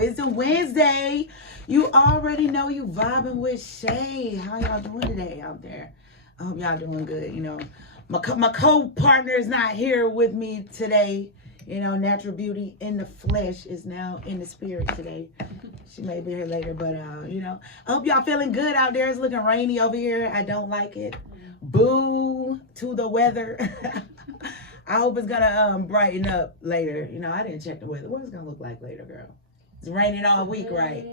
Wisdom Wednesday. You already know you vibing with Shay. How y'all doing today out there? I hope y'all doing good. You know, my co-partner is not here with me today. You know, Natural Beauty in the flesh is now in the spirit today. She may be here later, but you know, I hope y'all feeling good out there. It's looking rainy over here. I don't like it. Boo to the weather. I hope it's gonna brighten up later. You know, I didn't check the weather. What it's gonna look like later, girl? It's raining all week, right?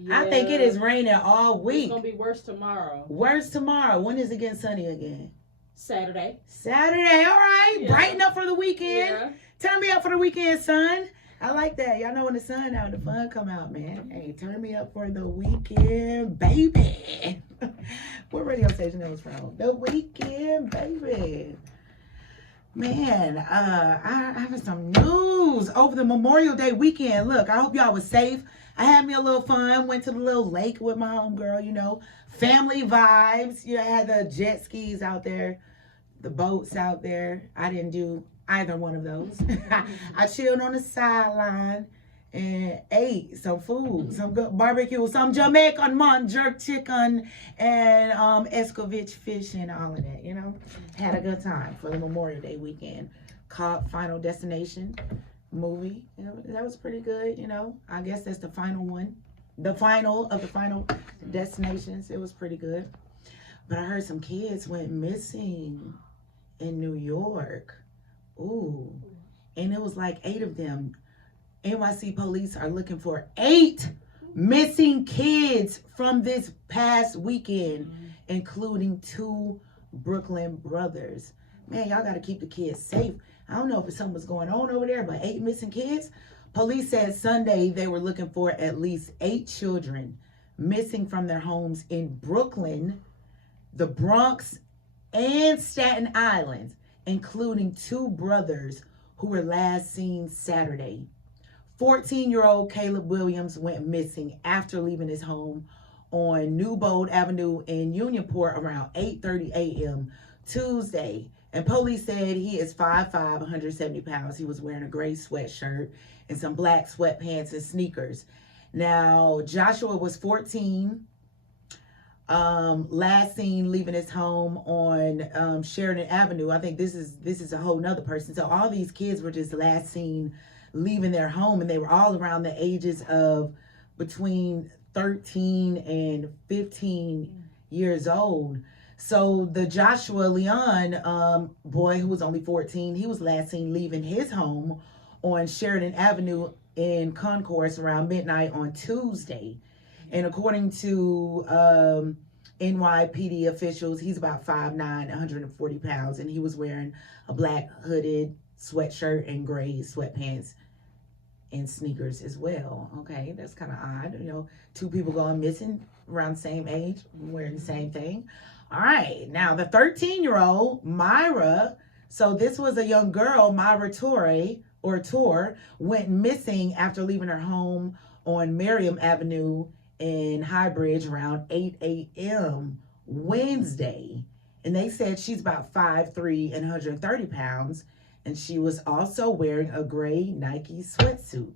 Yeah. I think it is raining all week. It's gonna be worse tomorrow. Worse tomorrow. When is it getting sunny again? Saturday. Saturday, all right. Yeah. Brighten up for the weekend. Yeah. Turn me up for the weekend, son. I like that. Y'all know when the sun out, the fun come out, man. Hey, turn me up for the weekend, baby. What radio station that was from? The Weekend, baby. Man, I have some news over the Memorial Day weekend. Look, I hope y'all was safe. I had me a little fun. Went to the little lake with my homegirl, you know. Family vibes. You know, I had the jet skis out there, the boats out there. I didn't do either one of those. I chilled on the sideline and ate some food, some good barbecue, some Jamaican jerk chicken, and escovitch fish and all of that, you know. Had a good time for the Memorial Day weekend. Caught Final Destination movie. You know, that was pretty good, you know. I guess that's the final one. The final of the Final Destinations. It was pretty good. But I heard some kids went missing in New York. Ooh. And it was like 8 of them. NYC police are looking for 8 missing kids from this past weekend, including 2 Brooklyn brothers. Man, y'all got to keep the kids safe. I don't know if something was going on over there, but 8 missing kids. Police said Sunday they were looking for at least 8 children missing from their homes in Brooklyn, the Bronx, and Staten Island, including 2 brothers who were last seen Saturday. 14-year-old Caleb Williams went missing after leaving his home on Newbold Avenue in Unionport around 8:30 a.m. Tuesday. And police said he is 5'5", 170 pounds. He was wearing a gray sweatshirt and some black sweatpants and sneakers. Now, Joshua was 14, last seen leaving his home on Sheridan Avenue. I think this is a whole nother person. So all these kids were just last seen leaving their home, and they were all around the ages of between 13 and 15 years old. So the Joshua Leon boy, who was only 14, he was last seen leaving his home on Sheridan Avenue in Concourse around midnight on Tuesday. And according to NYPD officials, he's about 5'9", 140 pounds, and he was wearing a black hooded sweatshirt and gray sweatpants and sneakers as well. Okay, that's kind of odd. You know, 2 people going missing around the same age, wearing the same thing. All right, now the 13-year-old, Myra, so this was a young girl, Myra Tor, went missing after leaving her home on Merriam Avenue in Highbridge around 8 a.m. Wednesday. And they said she's about 5'3" and 130 pounds. And she was also wearing a gray Nike sweatsuit.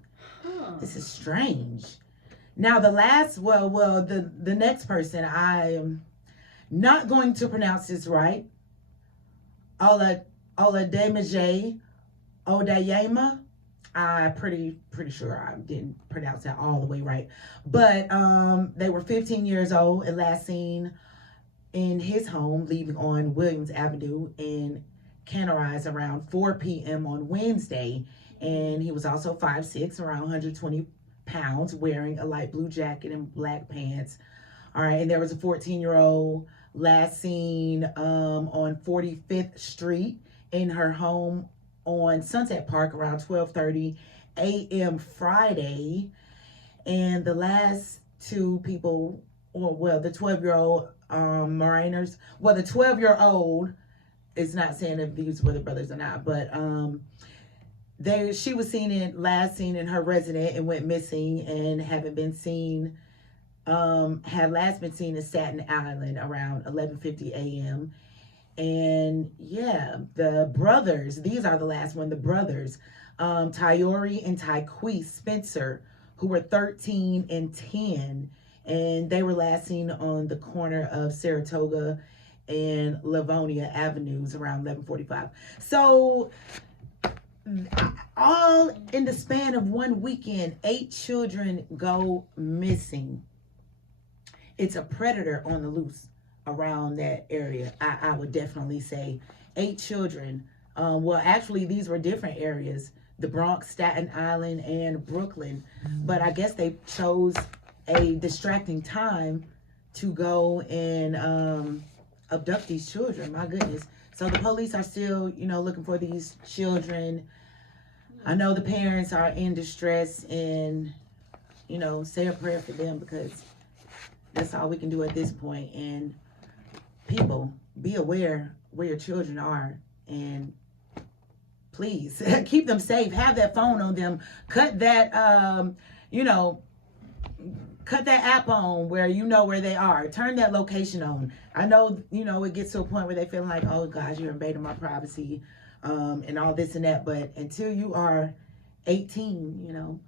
This is strange. Now the next person, I am not going to pronounce this right. Olademaje Odayema. I'm pretty sure I didn't pronounce that all the way right. But they were 15 years old and last seen in his home leaving on Williams Avenue in Canarize around 4 p.m. on Wednesday. And he was also 5'6", around 120 pounds, wearing a light blue jacket and black pants. All right, and there was a 14-year-old last seen on 45th Street in her home on Sunset Park around 12:30 a.m. Friday. And the last 2 people, the 12-year-old Mariners, the 12-year-old, it's not saying if these were the brothers or not, but she was last seen in her residence and went missing and had last been seen in Staten Island around 11:50 a.m. And yeah, the brothers, these are the last one, the brothers, Tyori and Tyquise Spencer, who were 13 and 10, and they were last seen on the corner of Saratoga and Livonia Avenues around 11:45. So all in the span of one weekend, 8 children go missing. It's a predator on the loose around that area. I would definitely say 8 children. Well, actually, these were different areas: the Bronx, Staten Island, and Brooklyn. But I guess they chose a distracting time to go and abduct these children. My goodness. So the police are still, looking for these children. I know the parents are in distress, and, say a prayer for them, because that's all we can do at this point. And people, be aware where your children are, and please keep them safe. Have that phone on them. Cut that, cut that app on where you know where they are. Turn that location on. I know, it gets to a point where they feel like, oh gosh, you're invading my privacy, and all this and that. But until you are 18,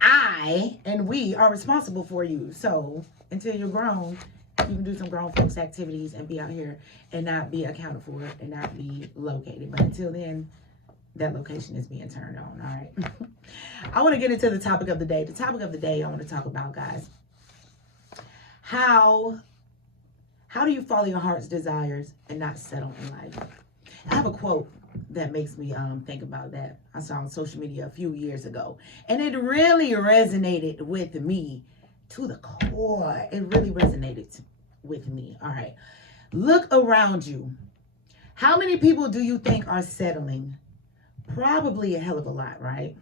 I and we are responsible for you. So until you're grown, you can do some grown folks activities and be out here and not be accounted for and not be located. But until then, that location is being turned on. All right. I want to get into the topic of the day. The topic of the day I want to talk about, guys. How do you follow your heart's desires and not settle in life? I have a quote that makes me think about that. I saw on social media a few years ago, and it really resonated with me to the core. It really resonated with me. All right. Look around you. How many people do you think are settling? Probably a hell of a lot, right?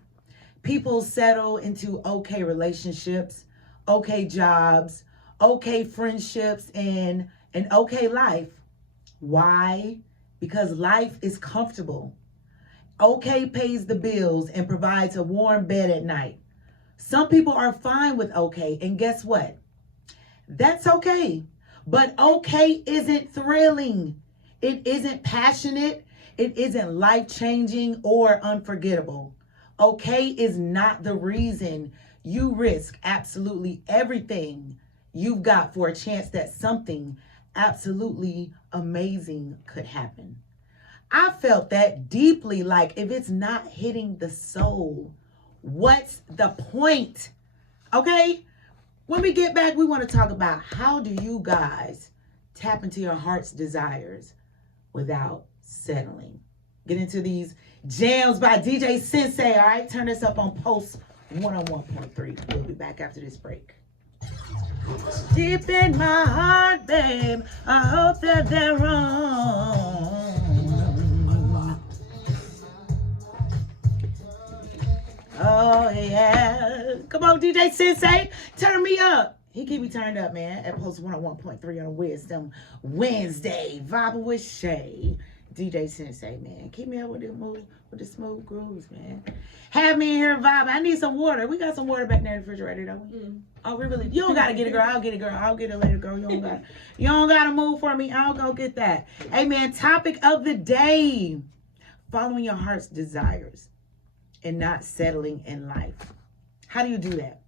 People settle into okay relationships, okay jobs, okay friendships, and an okay life. Why? Because life is comfortable. Okay pays the bills and provides a warm bed at night. Some people are fine with okay, and guess what? That's okay. But okay isn't thrilling. It isn't passionate. It isn't life-changing or unforgettable. Okay is not the reason you risk absolutely everything you've got for a chance that something absolutely amazing could happen. I felt that deeply, like if it's not hitting the soul, what's the point? Okay? When we get back, we want to talk about how do you guys tap into your heart's desires without settling. Get into these jams by DJ Sensei, all right? Turn this up on Pulse 101.3. We'll be back after this break. Deep in my heart, babe, I hope that they're wrong. Oh, yeah. Come on, DJ Sensei, turn me up. He keep me turned up, man, at Post 101.3 on Wisdom Wednesday. Vibing with Shay. DJ Sensei, man. Keep me up with the smooth grooves, man. Have me in here vibing. I need some water. We got some water back there in the refrigerator, don't we? Oh, we really? You don't gotta get it, girl. I'll get it, girl. I'll get it later, girl. You don't gotta move for me. I'll go get that. Hey, man. Topic of the day: following your heart's desires and not settling in life. How do you do that?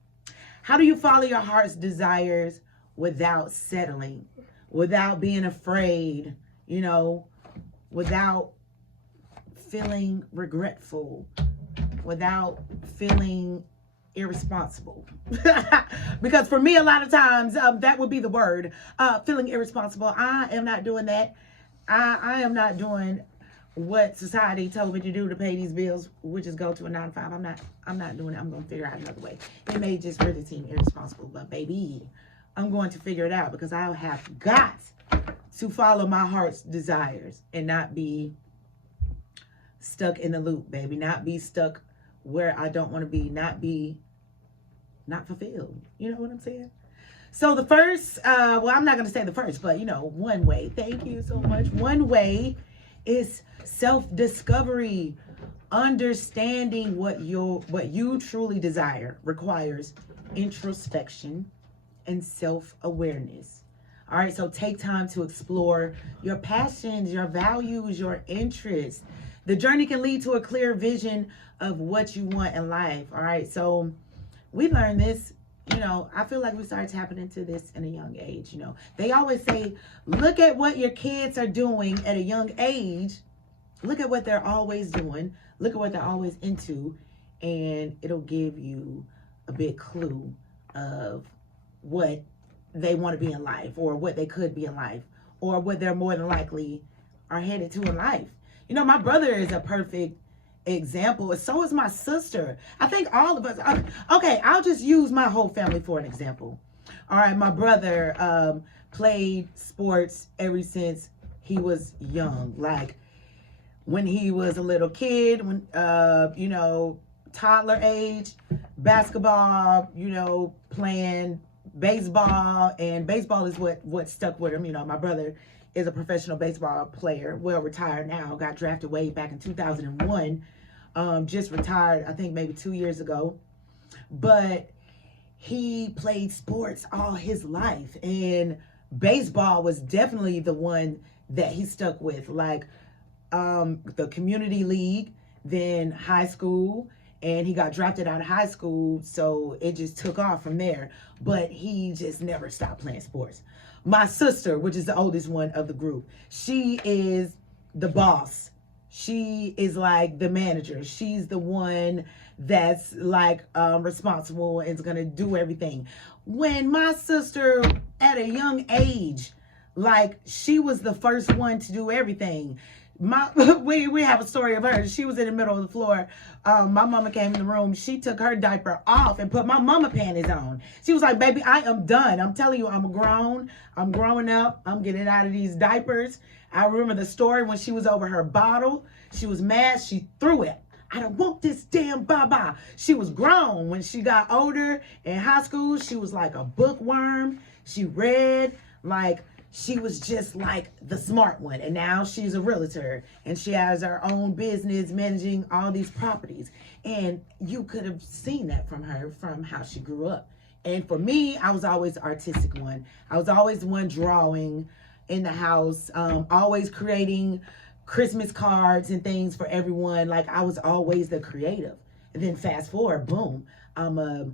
How do you follow your heart's desires without settling, without being afraid, without feeling regretful, without feeling irresponsible? Because for me, a lot of times, that would be the word, feeling irresponsible. I am not doing that. I am not doing what society told me to do to pay these bills, which is go to a 9-to-5. I'm not doing it. I'm going to figure out another way. It may just really seem irresponsible, but baby, I'm going to figure it out, because I have got to follow my heart's desires and not be stuck in the loop, baby. Not be stuck where I don't want to be. Not fulfilled. You know what I'm saying? So the first, well, I'm not going to say the first, but one way. Thank you so much. One way is self-discovery. Understanding what you truly desire requires introspection and self-awareness. All right, so take time to explore your passions, your values, your interests. The journey can lead to a clear vision of what you want in life. All right, so we learned this, I feel like we started tapping into this in a young age. They always say, look at what your kids are doing at a young age. Look at what they're always doing. Look at what they're always into. And it'll give you a big clue of what they want to be in life, or what they could be in life, or what they're more than likely are headed to in life. My brother is a perfect example. So is my sister. I think all of us. Okay, I'll just use my whole family for an example. All right, my brother played sports ever since he was young. Like when he was a little kid, when toddler age, basketball, playing baseball, and baseball is what stuck with him. My brother is a professional baseball player, well retired now, got drafted way back in 2001, just retired I think maybe 2 years ago, but he played sports all his life, and baseball was definitely the one that he stuck with, like the community league, then high school, and he got drafted out of high school, so it just took off from there. But he just never stopped playing sports. My sister, which is the oldest one of the group, she is the boss. She is like the manager. She's the one that's like responsible and is gonna do everything. When my sister, at a young age, like she was the first one to do everything. We have a story of her. She was in the middle of the floor. My mama came in the room. She took her diaper off and put my mama panties on. She was like, baby, I am done. I'm telling you, I'm grown. I'm growing up. I'm getting out of these diapers. I remember the story when she was over her bottle. She was mad. She threw it. I don't want this damn baba. She was grown. When she got older in high school, she was like a bookworm. She read like... She was just like the smart one. And now she's a realtor and she has her own business managing all these properties. And you could have seen that from her, from how she grew up. And for me, I was always the artistic one. I was always the one drawing in the house, always creating Christmas cards and things for everyone. Like I was always the creative. And then fast forward, boom, I'm a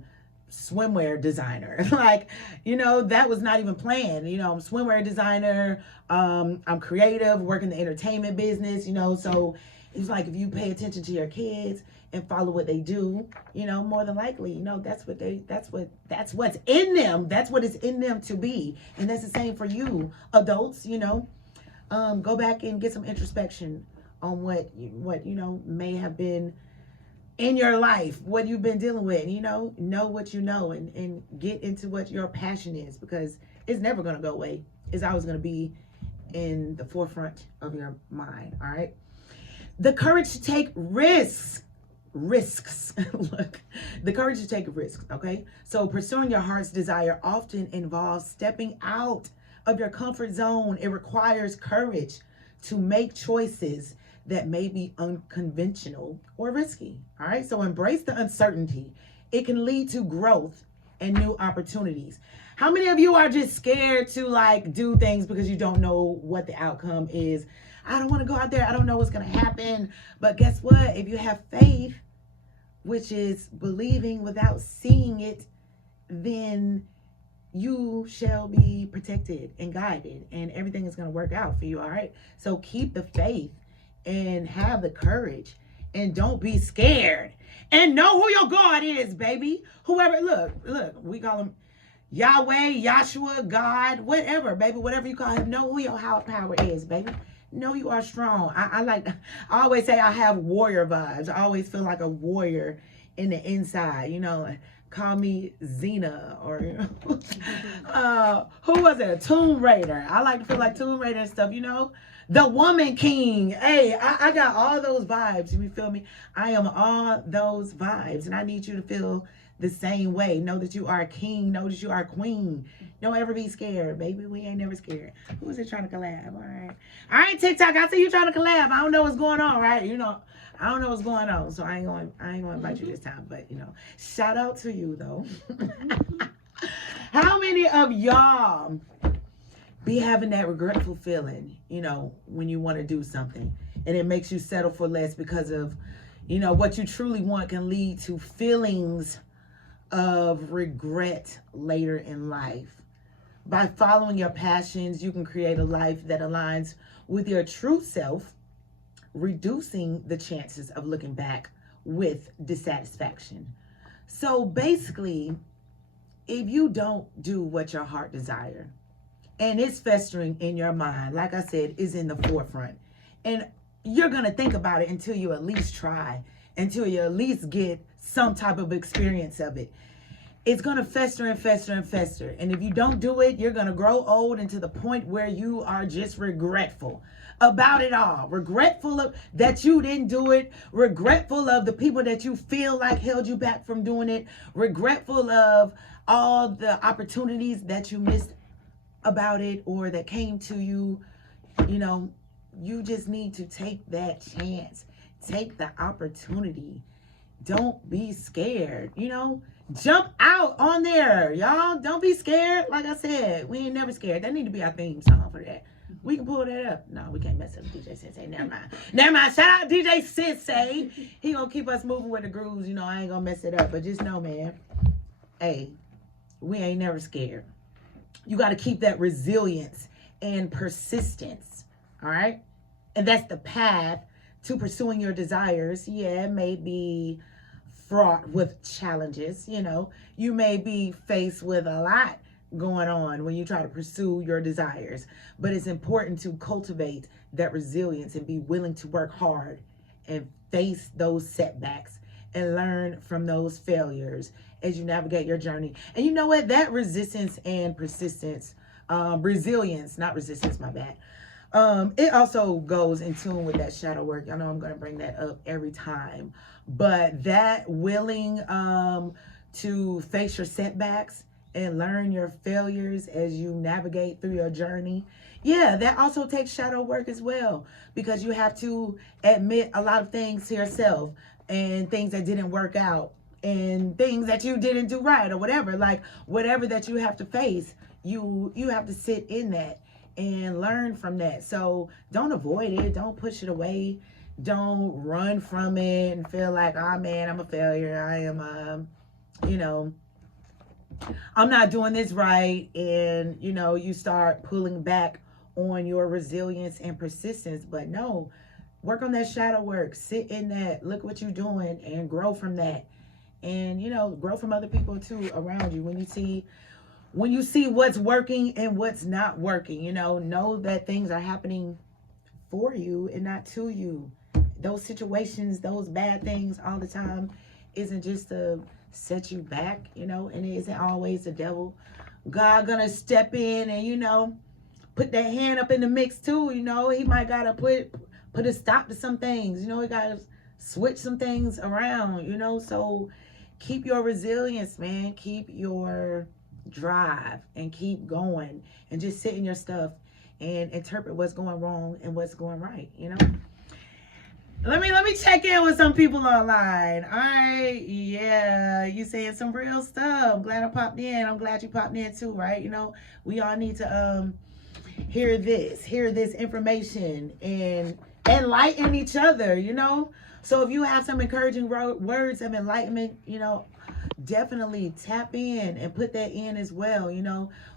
swimwear designer. Like, that was not even planned. I'm a swimwear designer. I'm creative, work in the entertainment business, so it's like if you pay attention to your kids and follow what they do, more than likely, that's what's in them. That's what is in them to be. And that's the same for you adults. Go back and get some introspection on what may have been in your life, what you've been dealing with, know what you know, and get into what your passion is, because it's never going to go away. It's always going to be in the forefront of your mind. All right. The courage to take risks. Look, the courage to take risks. Okay. So pursuing your heart's desire often involves stepping out of your comfort zone. It requires courage to make choices that may be unconventional or risky. All right. So embrace the uncertainty. It can lead to growth and new opportunities. How many of you are just scared to like do things because you don't know what the outcome is? I don't want to go out there. I don't know what's going to happen. But guess what? If you have faith, which is believing without seeing it, then you shall be protected and guided, and everything is going to work out for you. All right. So keep the faith and have the courage, and don't be scared, and know who your God is, baby. Whoever, look, we call him Yahweh, Yahshua, God, whatever, baby, whatever you call him. Know who your higher power is, baby. Know you are strong. I always say I have warrior vibes. I always feel like a warrior in the inside, call me Xena, or who was it? A Tomb Raider. I like to feel like Tomb Raider and stuff, The Woman King. Hey, I got all those vibes. You feel me? I am all those vibes, and I need you to feel the same way. Know that you are a king. Know that you are a queen. Don't ever be scared, baby. We ain't never scared. Who is it trying to collab? All right, TikTok. I see you trying to collab. I don't know what's going on, right? I don't know what's going on, so I ain't going to invite you this time. But shout out to you though. How many of y'all be having that regretful feeling, when you want to do something, and it makes you settle for less because of, what you truly want can lead to feelings of regret later in life. By following your passions, you can create a life that aligns with your true self, reducing the chances of looking back with dissatisfaction. So basically, if you don't do what your heart desires, and it's festering in your mind, like I said, is in the forefront, and you're going to think about it until you at least try, until you at least get some type of experience of it. It's going to fester and fester and fester. And if you don't do it, you're going to grow old into the point where you are just regretful about it all. Regretful of that you didn't do it. Regretful of the people that you feel like held you back from doing it. Regretful of all the opportunities that you missed about it or that came to you. You know, you just need to take that chance. Take the opportunity. Don't be scared, you know. Jump out on there, y'all. Don't be scared. Like I said, we ain't never scared. That need to be our theme song for that. We can pull that up. No, we can't mess up DJ Sensei. Never mind. Never mind. Shout out DJ Sensei. He gonna keep us moving with the grooves. You know, I ain't gonna mess it up. But just know, man, hey, we ain't never scared. You got to keep that resilience and persistence. All right. And that's the path to pursuing your desires. Yeah, it may be fraught with challenges. You know, you may be faced with a lot going on when you try to pursue your desires, but it's important to cultivate that resilience and be willing to work hard and face those setbacks and learn from those failures as you navigate your journey. And you know what? That resistance and persistence, resilience, not resistance, my bad. It also goes in tune with that shadow work. I know I'm going to bring that up every time, but that willing to face your setbacks and learn your failures as you navigate through your journey. Yeah, that also takes shadow work as well, because you have to admit a lot of things to yourself and things that didn't work out and things that you didn't do right or whatever. Like whatever that you have to face, you have to sit in that and learn from that. So don't avoid it. Don't push it away. Don't run from it and feel like, oh man, I'm a failure. I am, I'm not doing this right. And, you start pulling back on your resilience and persistence. But no, work on that shadow work. Sit in that. Look what you're doing and grow from that. And, grow from other people too around you. When you see what's working and what's not working, know that things are happening for you and not to you. Those situations, those bad things all the time isn't just to set you back, and it isn't always the devil. God gonna step in and, put that hand up in the mix too, he might gotta put a stop to some things, he gotta switch some things around, so keep your resilience, man. Keep your drive and keep going and just sit in your stuff and interpret what's going wrong and what's going right, Let me check in with some people online. All right, yeah, you saying some real stuff. I'm glad I popped in. I'm glad you popped in too, right? We all need to hear this information and enlighten each other, So if you have some encouraging words of enlightenment, definitely tap in and put that in as well.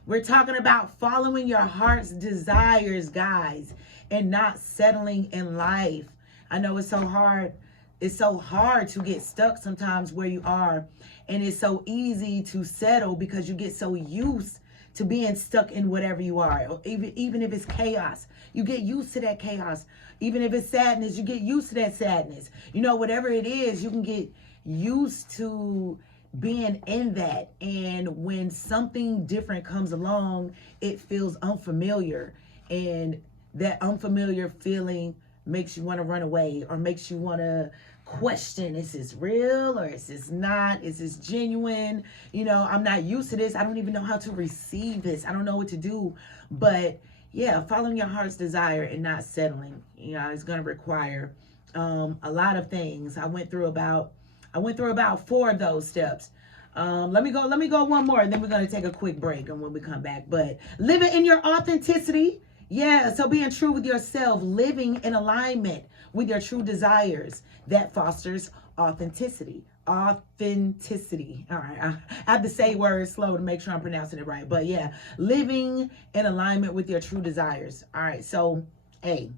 We're talking about following your heart's desires, guys, and not settling in life. I know it's so hard. It's so hard to get stuck sometimes where you are. And it's so easy to settle because you get so used to being stuck in whatever you are. Even if it's chaos, you get used to that chaos. Even if it's sadness, you get used to that sadness. Whatever it is, you can get used to being in that. And when something different comes along, it feels unfamiliar. And that unfamiliar feeling makes you want to run away or makes you want to question, is this real or is this not? Is this genuine? I'm not used to this. I don't even know how to receive this. I don't know what to do. But yeah, following your heart's desire and not settling, is going to require a lot of things. I went through about 4 of those steps. Let me go one more, and then we're going to take a quick break and when we come back. But living in your authenticity. Yeah, so being true with yourself, living in alignment with your true desires, that fosters authenticity. Authenticity. All right. I have to say words slow to make sure I'm pronouncing it right. But yeah, living in alignment with your true desires. All right. So, hey,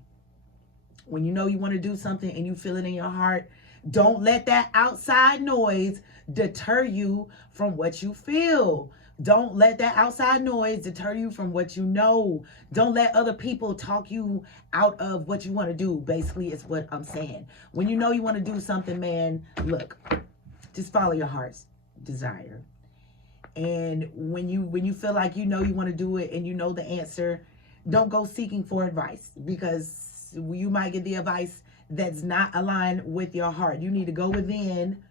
when you know you want to do something and you feel it in your heart, don't let that outside noise deter you from what you feel. Don't let that outside noise deter you from what you know. Don't let other people talk you out of what you want to do. Basically, it's what I'm saying. When you know you want to do something, man, look, just follow your heart's desire. And when you feel like you know you want to do it and you know the answer, don't go seeking for advice, because you might get the advice that's not aligned with your heart. You need to go within,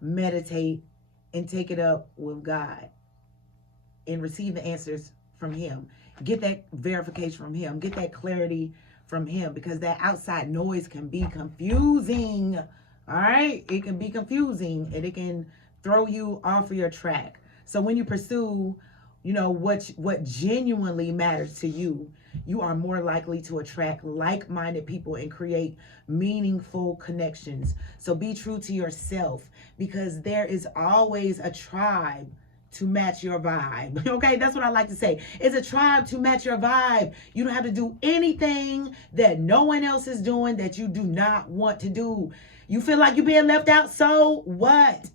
meditate, and take it up with God and receive the answers from Him. Get that verification from Him. Get that clarity from Him, because that outside noise can be confusing. All right? It can be confusing, and it can throw you off of your track. So when you pursue, what genuinely matters to you, you are more likely to attract like-minded people and create meaningful connections. So be true to yourself, because there is always a tribe to match your vibe. Okay, that's what I like to say. It's a tribe to match your vibe. You don't have to do anything that no one else is doing that you do not want to do. You feel like you're being left out, so what?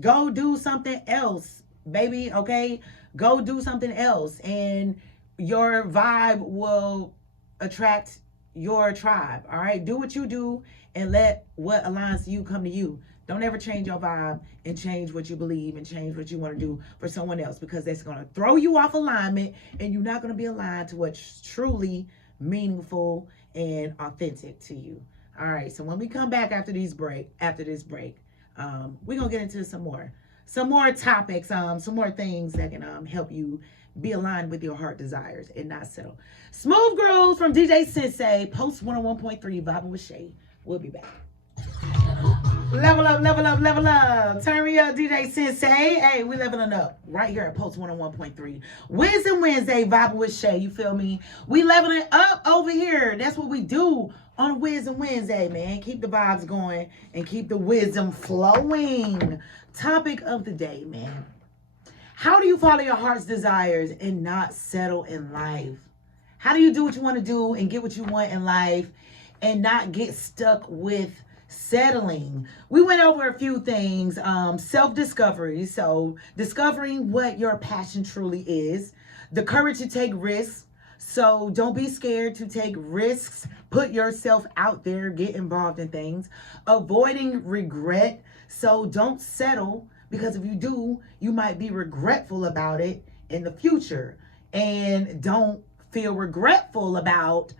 Go do something else, baby, okay? Go do something else, and your vibe will attract your tribe, all right? Do what you do and let what aligns to you come to you. Don't ever change your vibe and change what you believe and change what you want to do for someone else, because that's going to throw you off alignment, and you're not going to be aligned to what's truly meaningful and authentic to you. All right, so when we come back after this break, we're going to get into some more topics, some more things that can help you be aligned with your heart desires and not settle. Smooth Grooves from DJ Sensei, Post 101.3, Vibing with Shay. We'll be back. Level up, level up, level up. Turn me up, DJ Sensei. Hey, we leveling up right here at Post 101.3. Wisdom Wednesday, Vibing with Shay. You feel me? We leveling up over here. That's what we do on Wisdom Wednesday, man. Keep the vibes going and keep the wisdom flowing. Topic of the day, man. How do you follow your heart's desires and not settle in life? How do you do what you want to do and get what you want in life and not get stuck with settling? We went over a few things. Self-discovery. So discovering what your passion truly is. The courage to take risks. So don't be scared to take risks. Put yourself out there. Get involved in things. Avoiding regret. So don't settle, because if you do, you might be regretful about it in the future. And don't feel regretful about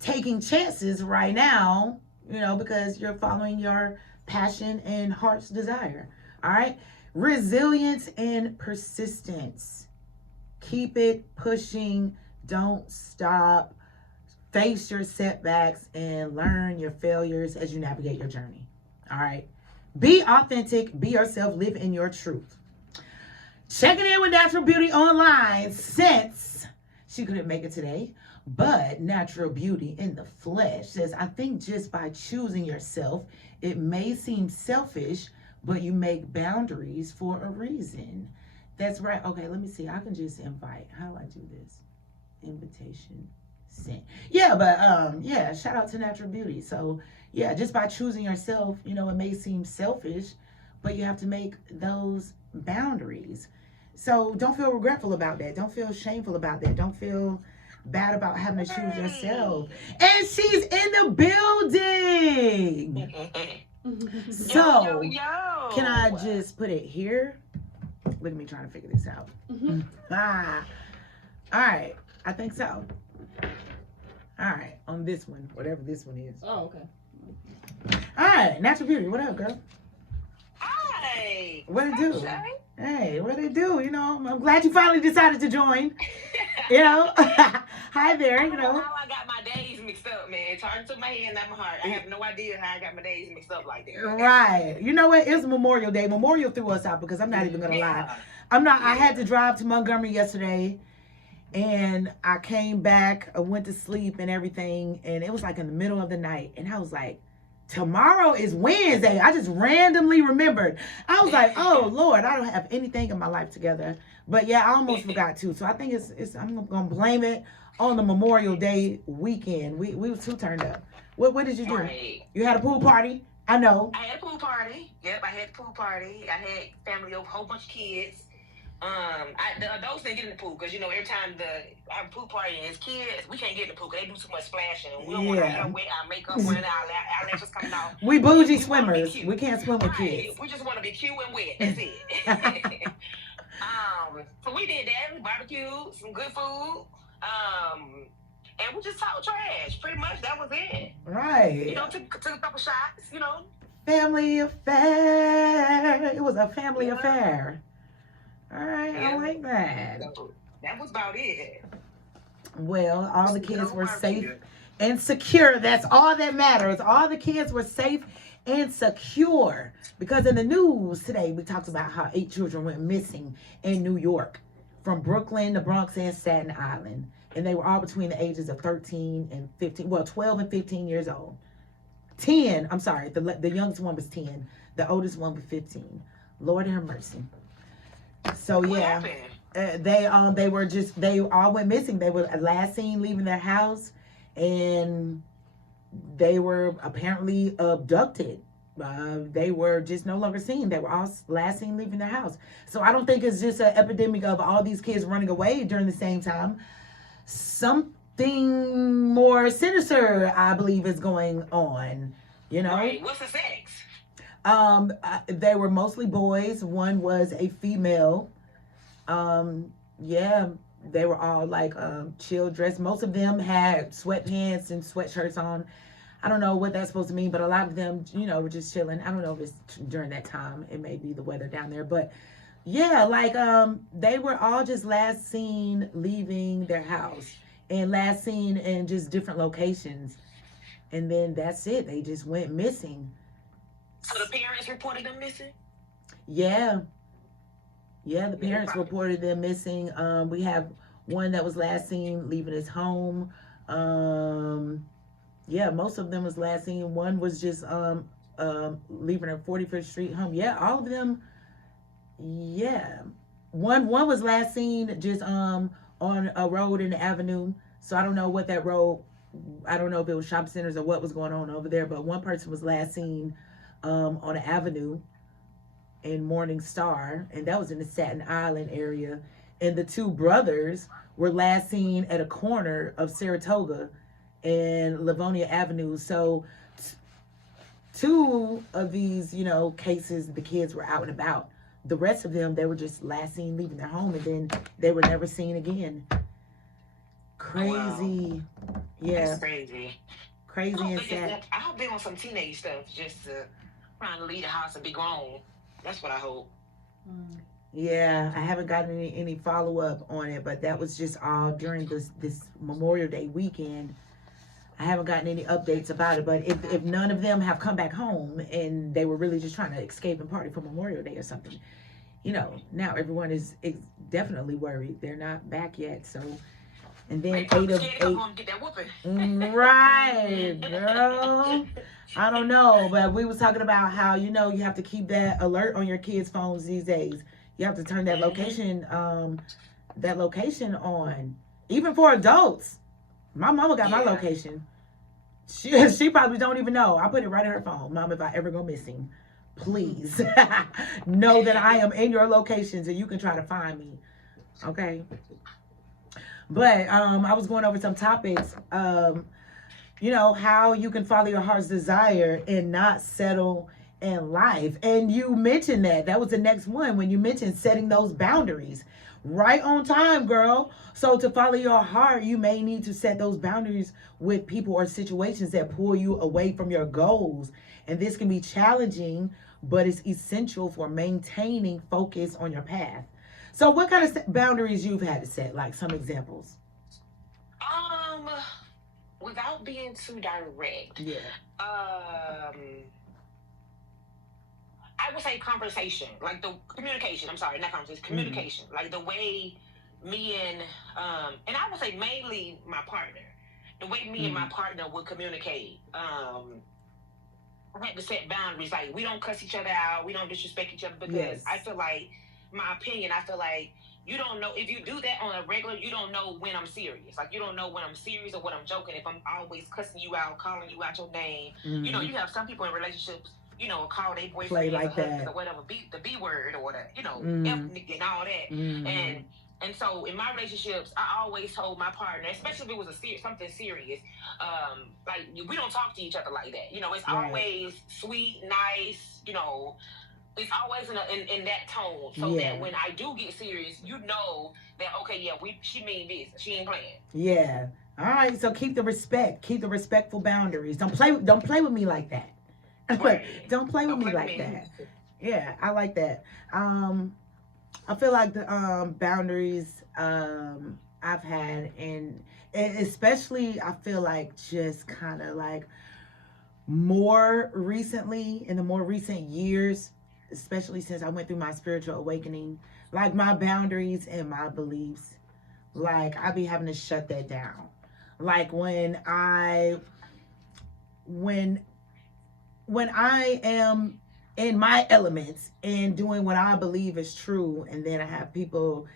taking chances right now, because you're following your passion and heart's desire. All right. Resilience and persistence. Keep it pushing. Don't stop. Face your setbacks and learn your failures as you navigate your journey. All right. Be authentic. Be yourself. Live in your truth. Checking in with Natural Beauty Online, since she couldn't make it today, but Natural Beauty in the flesh says, I think just by choosing yourself, it may seem selfish, but you make boundaries for a reason. That's right. Okay, let me see. I can just invite. How do I do this? Invitation sent. Yeah, but yeah, shout out to Natural Beauty. So yeah, just by choosing yourself, it may seem selfish, but you have to make those boundaries. So don't feel regretful about that. Don't feel shameful about that. Don't feel bad about having to choose yourself. And she's in the building. So, yo. Can I just put it here? Look at me trying to figure this out. All right. I think so. All right. On this one, whatever this one is. Oh, okay. All right. Natural Beauty. What up, girl? Hi. What it do? Shay. Hey, what it do? I'm glad you finally decided to join. Hi there. I don't know how I got my days mixed up, man. Charged to my head, not my heart. I have no idea how I got my days mixed up like that. Right. You know what? It's Memorial Day. Memorial threw us out, because I'm not even gonna lie. I had to drive to Montgomery yesterday, and I came back. I went to sleep and everything, and it was like in the middle of the night, and I was like, tomorrow is Wednesday. I just randomly remembered. I was like, oh Lord, I don't have anything in my life together. But yeah, I almost forgot too. So I think it's I'm gonna blame it on the Memorial Day weekend. We was too turned up. What did you do? Right. You had a pool party? I know. I had a pool party. Yep, I had a pool party. I had family over, a whole bunch of kids. The adults didn't get in the pool because every time I have a pool party and it's kids, we can't get in the pool because they do too much splashing and we don't want our hair wet, our makeup running, our eyelashes coming off. We bougie swimmers. We can't swim with Right. kids. We just want to be cute and wet. That's it. So we did that. We barbecued, some good food. And we just talked trash. Pretty much that was it. Right. Took a couple shots. Family affair. It was a family affair. All right, Yeah. I like that. That was about it. Well, all the kids were safe and secure. That's all that matters. All the kids were safe and secure. Because in the news today, we talked about how 8 children went missing in New York from Brooklyn, the Bronx, and Staten Island. And they were all between the ages of 13 and 15. Well, 12 and 15 years old. 10, I'm sorry. The youngest one was 10. The oldest one was 15. Lord have mercy. So yeah, they all went missing. They were last seen leaving their house, and they were apparently abducted. They were just no longer seen. They were all last seen leaving their house. So I don't think it's just an epidemic of all these kids running away during the same time. Something more sinister, I believe, is going on. Right. What's the sex? They were mostly boys. One was a female. Yeah, they were all like chill dressed. Most of them had sweatpants and sweatshirts on. I don't know what that's supposed to mean, but a lot of them, were just chilling. I don't know if it's during that time. It may be the weather down there, but yeah, like they were all just last seen leaving their house and last seen in just different locations. And then that's it. They just went missing. So the parents reported them missing? Yeah. Yeah, the parents reported them missing. We have one that was last seen leaving his home. Yeah, most of them was last seen. One was just leaving her 45th Street home. Yeah, all of them. Yeah. One was last seen just on a road in the avenue. So I don't know what that road, I don't know if it was shopping centers or what was going on over there, but one person was last seen on an avenue in Morning Star, and that was in the Staten Island area. And the 2 brothers were last seen at a corner of Saratoga and Livonia Avenue. So 2 of these, cases, the kids were out and about. The rest of them, they were just last seen leaving their home, and then they were never seen again. Crazy. Wow. Yeah. That's crazy. Crazy and sad. I hope they on some teenage stuff, just trying to leave the house and be grown. That's what I hope. Yeah, I haven't gotten any follow-up on it, but that was just all during this Memorial Day weekend. I haven't gotten any updates about it, but if none of them have come back home and they were really just trying to escape and party for Memorial Day or something, now everyone is definitely worried. They're not back yet, so. And then 8 of 8. Get that whooping. Right, girl. I don't know, but we was talking about how, you have to keep that alert on your kids' phones these days. You have to turn that location on. Even for adults. My mama got my location. She probably don't even know. I put it right in her phone. Mom, if I ever go missing, please know that I am in your location so you can try to find me. Okay? But I was going over some topics, how you can follow your heart's desire and not settle in life. And you mentioned that. That was the next one when you mentioned setting those boundaries. Right on time, girl. So to follow your heart, you may need to set those boundaries with people or situations that pull you away from your goals. And this can be challenging, but it's essential for maintaining focus on your path. So what kind of boundaries you've had to set? Like some examples. Without being too direct. Yeah. I would say conversation, like the communication. I'm sorry, not conversation, communication. Mm-hmm. Like the way me and I would say mainly my partner, the way me and my partner would communicate. I had to set boundaries. Like, we don't cuss each other out. We don't disrespect each other because Yes. I feel like, my opinion, I feel like you don't know, if you do that on a regular, you don't know when I'm serious. Like, you don't know when I'm serious or when I'm joking. If I'm always cussing you out, calling you out your name. You know, you have some people in relationships, call their boyfriends like or husbands that. or whatever, the B word or the, F Mm. nigga and all that. And so in my relationships, I always told my partner, especially if it was something serious, like, we don't talk to each other like that. It's Right. always sweet, nice, it's always in that tone, so Yeah. that when I do get serious, that, okay, yeah, she mean business. She ain't playing. Yeah. All right. So keep the respect. Keep the respectful boundaries. Don't play with me like that. Right. Don't play with me like that. Yeah, I like that. I feel like the boundaries I've had, and especially I feel like just kind of like more recently, in the more recent years, especially since I went through my spiritual awakening, like my boundaries and my beliefs, like I be having to shut that down. Like when I am in my elements and doing what I believe is true, and then I have people,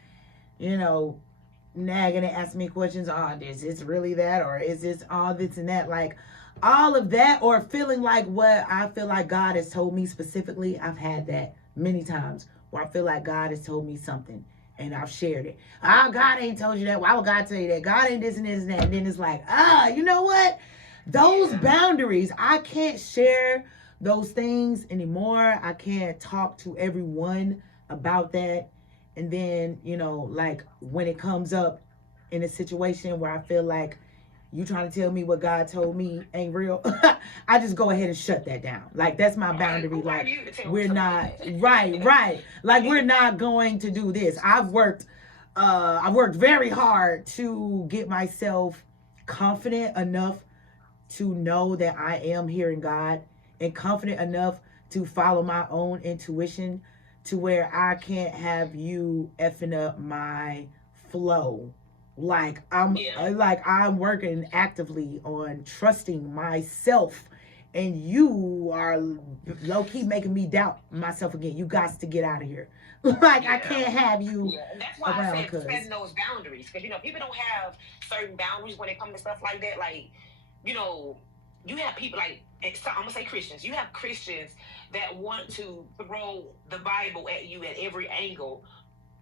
nagging and asking me questions. Oh, is this really that, or is this all this and that? Like all of that, or feeling like what I feel like God has told me specifically. I've had that many times where I feel like God has told me something and I've shared it. Oh, God ain't told you that. Why would God tell you that? God ain't this and this and that. And then it's like, you know what? Those boundaries, I can't share those things anymore. I can't talk to everyone about that. And then, like when it comes up in a situation where I feel like you trying to tell me what God told me ain't real, I just go ahead and shut that down. Like that's my boundary. Like we're not right. Like we're not going to do this. I've worked very hard to get myself confident enough to know that I am hearing God, and confident enough to follow my own intuition, to where I can't have you effing up my flow. Like I'm working actively on trusting myself, and you are low key making me doubt myself again. You got to get out of here. Like I can't have you That's why around. I said setting those boundaries, because people don't have certain boundaries when it comes to stuff like that. Like, you have people like, I'm gonna say Christians. You have Christians that want to throw the Bible at you at every angle,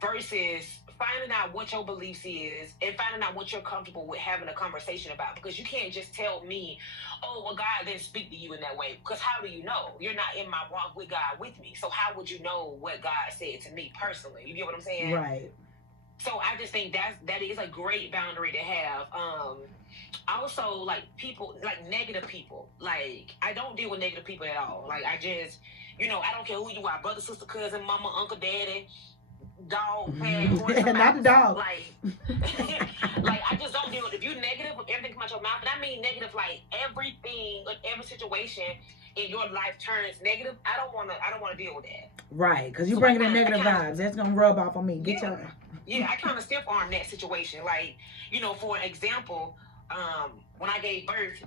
versus finding out what your beliefs is and finding out what you're comfortable with having a conversation about. Because you can't just tell me, oh, well, God didn't speak to you in that way. Because how do you know? You're not in my walk with God with me. So how would you know what God said to me personally? You get what I'm saying? Right. So I just think that is a great boundary to have. Also, like people, like negative people. Like, I don't deal with negative people at all. Like, I just, I don't care who you are, brother, sister, cousin, mama, uncle, daddy, dog, cat, horse, not the dog. Like, like I just don't deal with. If you're negative with everything come out your mouth, and I mean negative, like everything, like every situation in your life turns negative. I don't wanna deal with that. Right, because you bringing in negative vibes. That's gonna rub off on me. Get your. Yeah, I kind of stiff arm that situation. Like, for an example, when I gave birth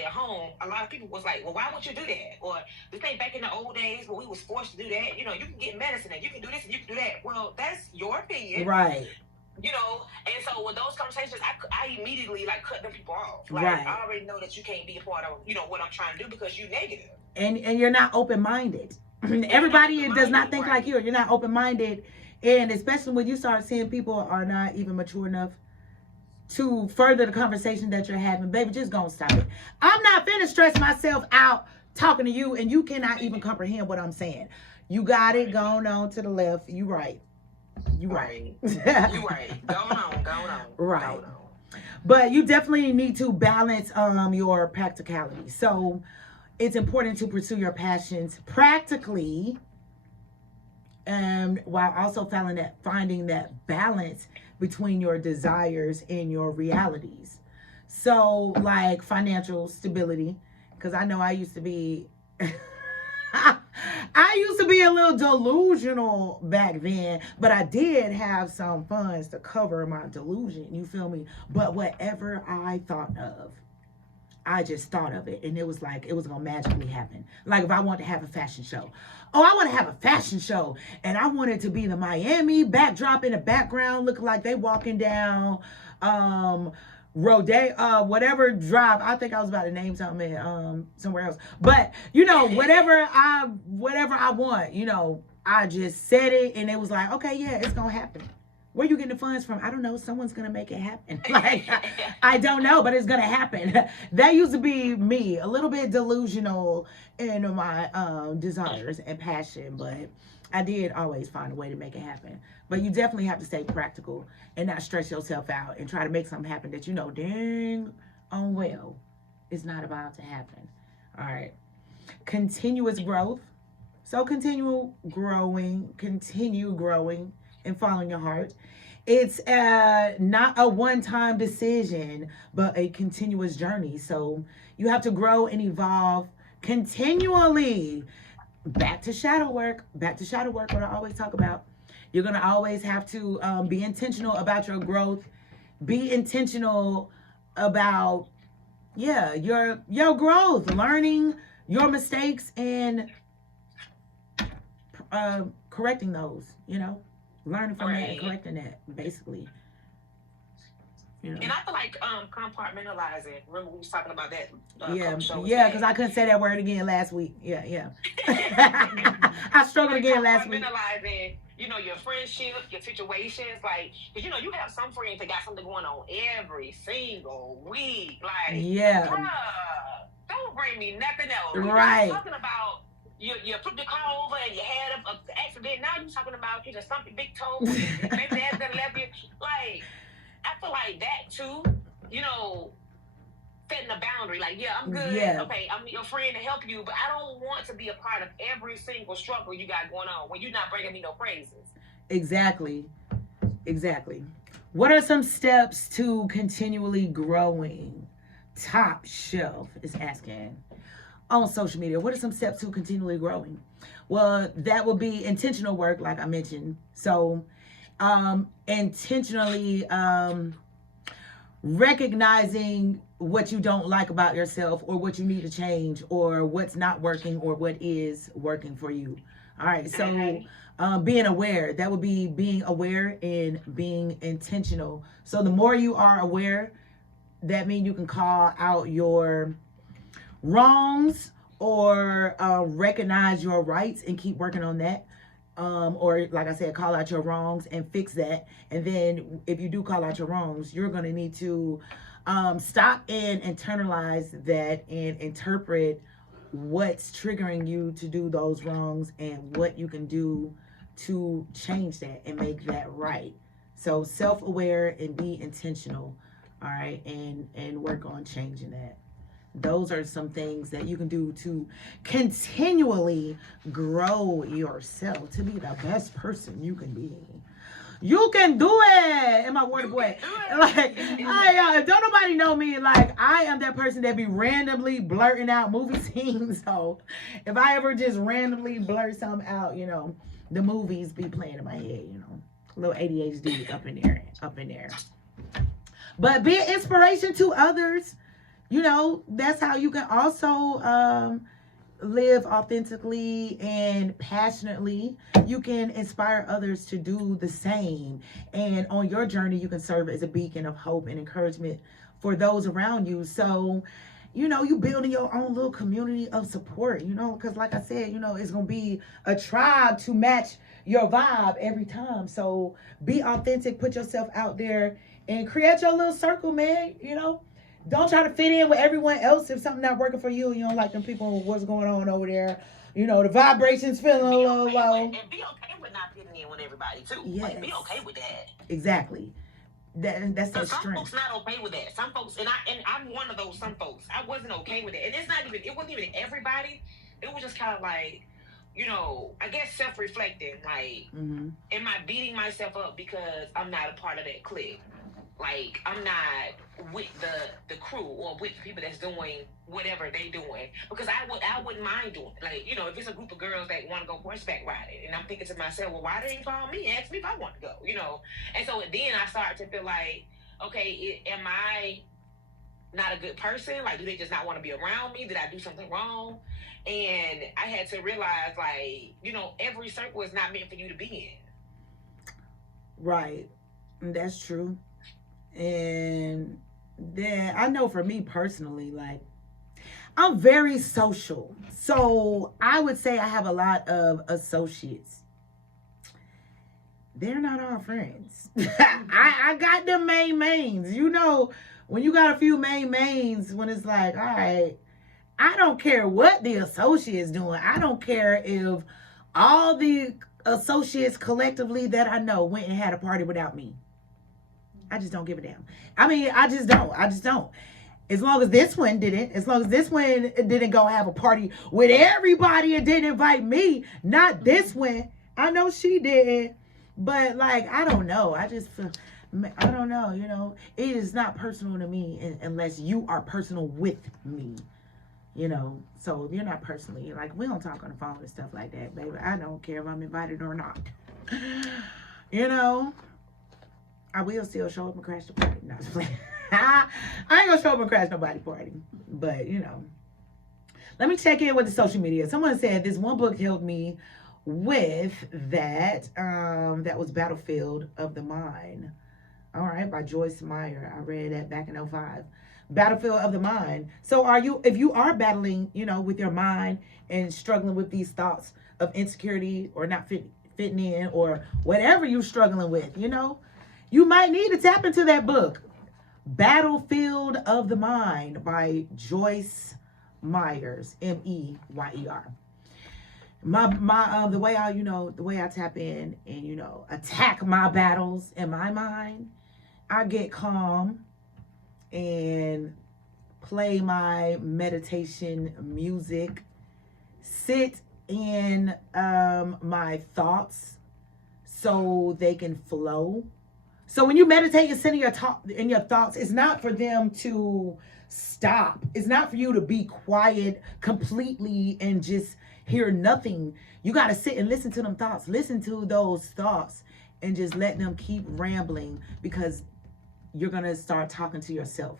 at home, a lot of people was like, well, why would you do that? Or this ain't back in the old days when we was forced to do that. You can get medicine and you can do this and you can do that. Well, that's your opinion. Right. And so with those conversations, I immediately like cut them people off. Like, right. I already know that you can't be a part of, what I'm trying to do, because you're negative. And you're not open-minded. Everybody does not think like you. You're not open-minded. And especially when you start seeing people are not even mature enough to further the conversation that you're having, baby, just gonna stop it. I'm not finna stress myself out talking to you, and you cannot even comprehend what I'm saying. You got it going on to the left. You right. You right. You right. Going on. Right. Going on. But you definitely need to balance your practicality. So it's important to pursue your passions practically, while also finding that balance between your desires and your realities. So like financial stability, because I know I used to be I used to be a little delusional back then, but I did have some funds to cover my delusion, you feel me? But whatever I thought of, I just thought of it, and it was like it was gonna magically happen. Like if I wanted to have a fashion show, oh, I want to have a fashion show, and I want it to be the Miami backdrop in the background, looking like they walking down, Rodeo, whatever drive. I think I was about to name something, somewhere else, but whatever I want, I just said it, and it was like, okay, yeah, it's gonna happen. Where you getting the funds from? I don't know. Someone's gonna make it happen. Like I don't know, but it's gonna happen. That used to be me, a little bit delusional in my desires and passion, but I did always find a way to make it happen. But you definitely have to stay practical and not stress yourself out and try to make something happen that dang on well is not about to happen. All right. Continuous growth. So continue growing and following your heart. It's not a one-time decision, but a continuous journey. So you have to grow and evolve continually. Back to shadow work, what I always talk about. You're going to always have to be intentional about your growth. Be intentional about, your growth, learning your mistakes and correcting those, learning from that and correcting that, basically. And I feel like compartmentalizing. Remember we was talking about that. Because I couldn't say that word again last week. Yeah. I struggled again last week. Compartmentalizing, your friendship, your situations, like, because you have some friends that got something going on every single week, like, bruh, don't bring me nothing else. Right. You're talking about. You put the car over and you had an accident. Now you're talking about you just something big toe. Maybe that's gonna left you. Like, I feel like that too. Setting a boundary. Like, I'm good. Yeah. Okay, I'm your friend to help you, but I don't want to be a part of every single struggle you got going on when you're not bringing me no praises. Exactly. What are some steps to continually growing? Top Shelf is asking. On social media, what are some steps to continually growing? Well, that would be intentional work, like I mentioned. So, intentionally recognizing what you don't like about yourself, or what you need to change, or what's not working, or what is working for you. All right. So, being aware, that would be being aware and being intentional. So the more you are aware, that means you can call out your wrongs, or recognize your rights and keep working on that, or like I said, call out your wrongs and fix that. And then if you do call out your wrongs, you're going to need to stop and internalize that and interpret what's triggering you to do those wrongs and what you can do to change that and make that right. So self-aware and be intentional. All right. And work on changing that. Those are some things that you can do to continually grow yourself to be the best person you can be. You can do it. In my word, boy. Like, if don't nobody know me, like, I am that person that be randomly blurting out movie scenes. So if I ever just randomly blurt something out, the movies be playing in my head, a little ADHD up in there. But be an inspiration to others. That's how you can also live authentically and passionately. You can inspire others to do the same. And on your journey, you can serve as a beacon of hope and encouragement for those around you. So, you building your own little community of support, because like I said, it's going to be a tribe to match your vibe every time. So be authentic, put yourself out there and create your little circle, man, Don't try to fit in with everyone else. If something not working for you, you don't like them people, what's going on over there. The vibrations feeling a little low. And be okay with not fitting in with everybody, too. Yes. Like, be okay with that. Exactly. That's the some strength. folks not okay with that. Some folks, and I'm one of those some folks. I wasn't okay with it. And it wasn't even everybody. It was just kind of like, I guess self-reflecting. Like, am I beating myself up because I'm not a part of that clique? Like, I'm not with the crew or with the people that's doing whatever they doing, because I wouldn't mind doing it. Like, if it's a group of girls that want to go horseback riding, and I'm thinking to myself, well, why they didn't call me and ask me if I want to go, And so then I started to feel like, okay, am I not a good person? Like, do they just not want to be around me? Did I do something wrong? And I had to realize, like, every circle is not meant for you to be in. Right. That's true. And then I know for me personally, like, I'm very social. So I would say I have a lot of associates. They're not all friends. I got them mains. When you got a few mains, when it's like, all right, I don't care what the associate's doing. I don't care if all the associates collectively that I know went and had a party without me. I just don't give a damn. I mean, I just don't. As long as this one didn't go have a party with everybody and didn't invite me, not this one. I know she didn't. But, like, I don't know. I just feel, I don't know, it is not personal to me unless you are personal with me, So if you're not personally, like, we don't talk on the phone and stuff like that, baby. I don't care if I'm invited or not. I will still show up and crash the party. No, just playing. I ain't gonna show up and crash nobody's party. But, let me check in with the social media. Someone said this one book helped me with that. That was Battlefield of the Mind. All right, by Joyce Meyer. I read that back in 2005. Battlefield of the Mind. So if you are battling, with your mind and struggling with these thoughts of insecurity or not fitting in or whatever you're struggling with, you might need to tap into that book. Battlefield of the Mind by Joyce Myers, Meyer. The way I tap in and attack my battles in my mind, I get calm and play my meditation music, sit in my thoughts so they can flow. So when you meditate and sit in your thoughts, it's not for them to stop. It's not for you to be quiet completely and just hear nothing. You got to sit and listen to them thoughts. Listen to those thoughts and just let them keep rambling, because you're going to start talking to yourself.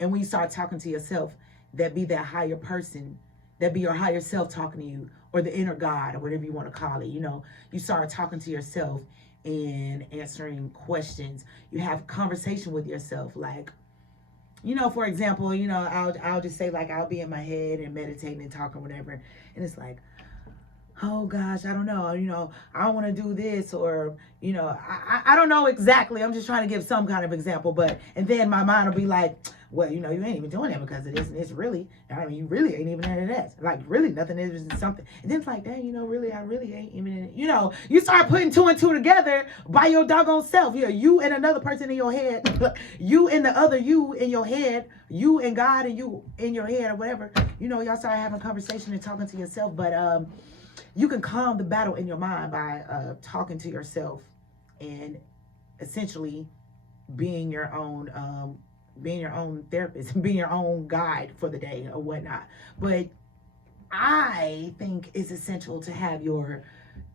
And when you start talking to yourself, that be that higher person, that be your higher self talking to you, or the inner God, or whatever you want to call it. You start talking to yourself and answering questions. You have conversation with yourself. Like, for example, I'll just say, like, I'll be in my head and meditating and talking, whatever. And it's like, oh gosh, I don't know, I want to do this, or, I don't know exactly. I'm just trying to give some kind of example, and then my mind will be like, well, you ain't even doing that because of this, and it's really, you really ain't even into that. Like, really, nothing is something. And then it's like, dang, really, I really ain't even, you start putting two and two together by your doggone self. You and another person in your head, you and the other you in your head, you and God and you in your head, or whatever. Y'all start having a conversation and talking to yourself, but, you can calm the battle in your mind by talking to yourself and essentially being your own therapist, being your own guide for the day or whatnot. But I think it's essential to have your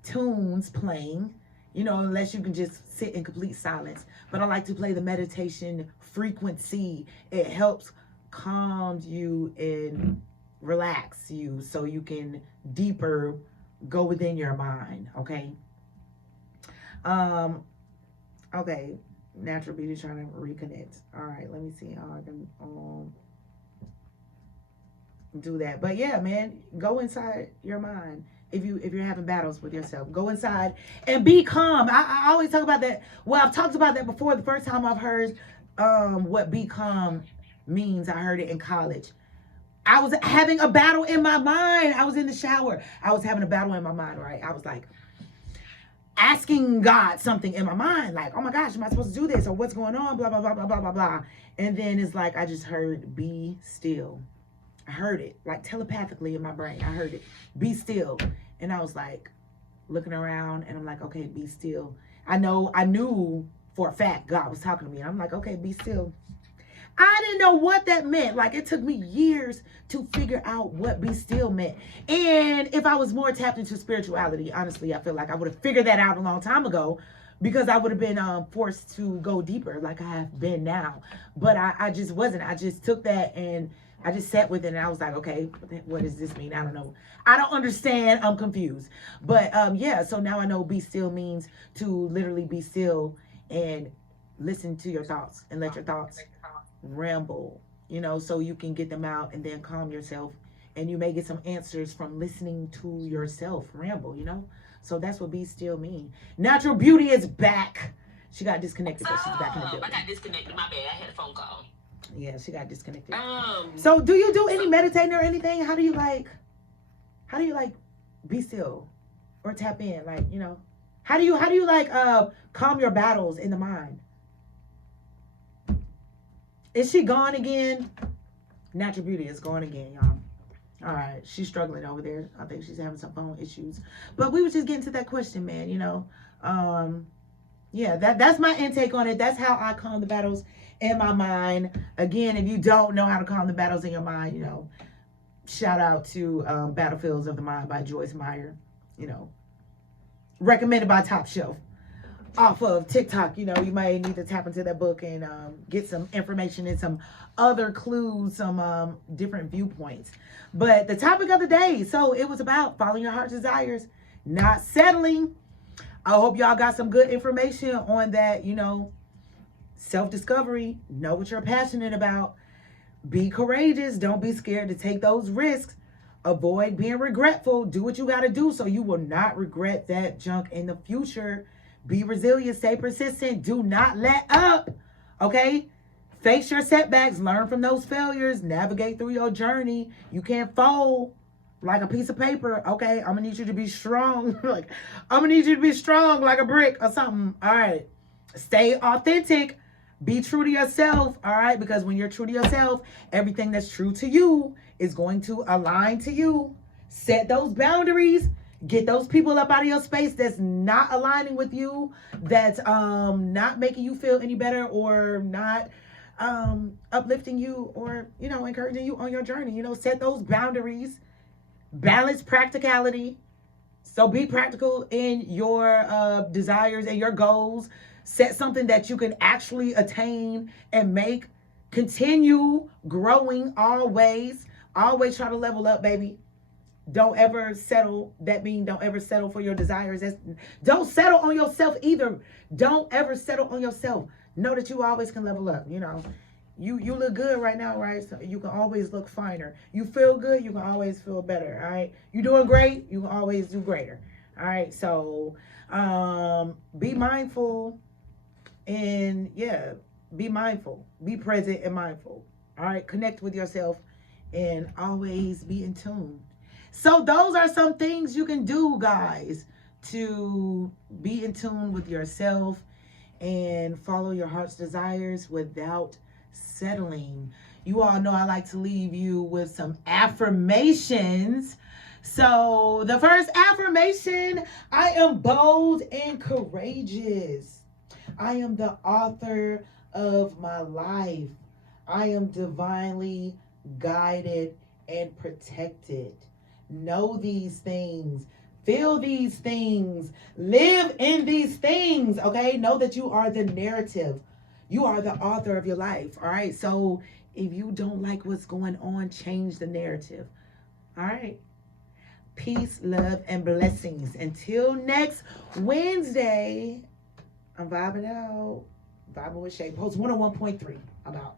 tunes playing, unless you can just sit in complete silence. But I like to play the meditation frequency. It helps calm you and relax you so you can deeper go within your mind. Okay. Okay. Natural Beauty trying to reconnect. All right, let me see how I can do that. But yeah, man, go inside your mind. If you're having battles with yourself, go inside and be calm. I always talk about that. Well, I've talked about that before. The first time I've heard what be calm means, I heard it in college. I was having a battle in my mind. I was in the shower. I was having a battle in my mind, right? I was like asking God something in my mind, like, oh my gosh, am I supposed to do this? Or what's going on? Blah, blah, blah, blah, blah, blah, blah. And then it's like, I just heard, be still. I heard it, like telepathically in my brain. I heard it, be still. And I was like, looking around, and I'm like, okay, be still. I knew for a fact God was talking to me. And I'm like, okay, be still. I didn't know what that meant. Like, it took me years to figure out what be still meant. And if I was more tapped into spirituality, honestly, I feel like I would have figured that out a long time ago, because I would have been forced to go deeper like I have been now. But I just wasn't. I just took that and I just sat with it and I was like, okay, what does this mean? I don't know. I don't understand. I'm confused. But yeah, so now I know be still means to literally be still and listen to your thoughts and let your thoughts ramble, you know, so you can get them out and then calm yourself. And you may get some answers from listening to yourself ramble, you know? So that's what be still mean. Natural Beauty is back. She got disconnected, but she's back in the building. I got disconnected. My bad. I had a phone call. Yeah, she got disconnected. So do you do any meditating or anything? How do you like be still or tap in? Like, you know, how do you like calm your battles in the mind? Is she gone again? Natural Beauty is gone again, y'all. All right, she's struggling over there. I think she's having some phone issues. But we was just getting to that question, man, you know. Yeah, that's my intake on it. That's how I calm the battles in my mind. Again, if you don't know how to calm the battles in your mind, you know, shout out to Battlefields of the Mind by Joyce Meyer, you know, recommended by Top Shelf off of TikTok. You know, you may need to tap into that book and get some information and some other clues, some different viewpoints. But the topic of the day, so it was about following your heart's desires, not settling. I hope y'all got some good information on that, you know, self-discovery, know what you're passionate about, be courageous, don't be scared to take those risks, avoid being regretful, do what you got to do so you will not regret that junk in the future. Be resilient, stay persistent, do not let up, okay? Face your setbacks, learn from those failures, navigate through your journey. You can't fold like a piece of paper, okay? I'm gonna need you to be strong. Like, I'm gonna need you to be strong like a brick or something. All right. Stay authentic. Be true to yourself, all right? Because when you're true to yourself, everything that's true to you is going to align to you. Set those boundaries. Get those people up out of your space that's not aligning with you, that's not making you feel any better or not uplifting you or, you know, encouraging you on your journey. You know, set those boundaries. Balance practicality. So be practical in your desires and your goals. Set something that you can actually attain and make. Continue growing always. Always try to level up, baby. Don't ever settle. That means don't ever settle for your desires. Don't settle on yourself either. Don't ever settle on yourself. Know that you always can level up, you know. You look good right now, right? So you can always look finer. You feel good, you can always feel better, all right? You doing great, you can always do greater, all right? So be mindful and, yeah, be mindful. Be present and mindful, all right? Connect with yourself and always be in tune. So those are some things you can do, guys, to be in tune with yourself and follow your heart's desires without settling. You all know I like to leave you with some affirmations. So the first affirmation, I am bold and courageous. I am the author of my life. I am divinely guided and protected. Know these things. Feel these things. Live in these things, okay? Know that you are the narrative. You are the author of your life, all right? So if you don't like what's going on, change the narrative, all right? Peace, love, and blessings. Until next Wednesday, I'm vibing out. Vibing with Shay. Post 101.3. I'm out.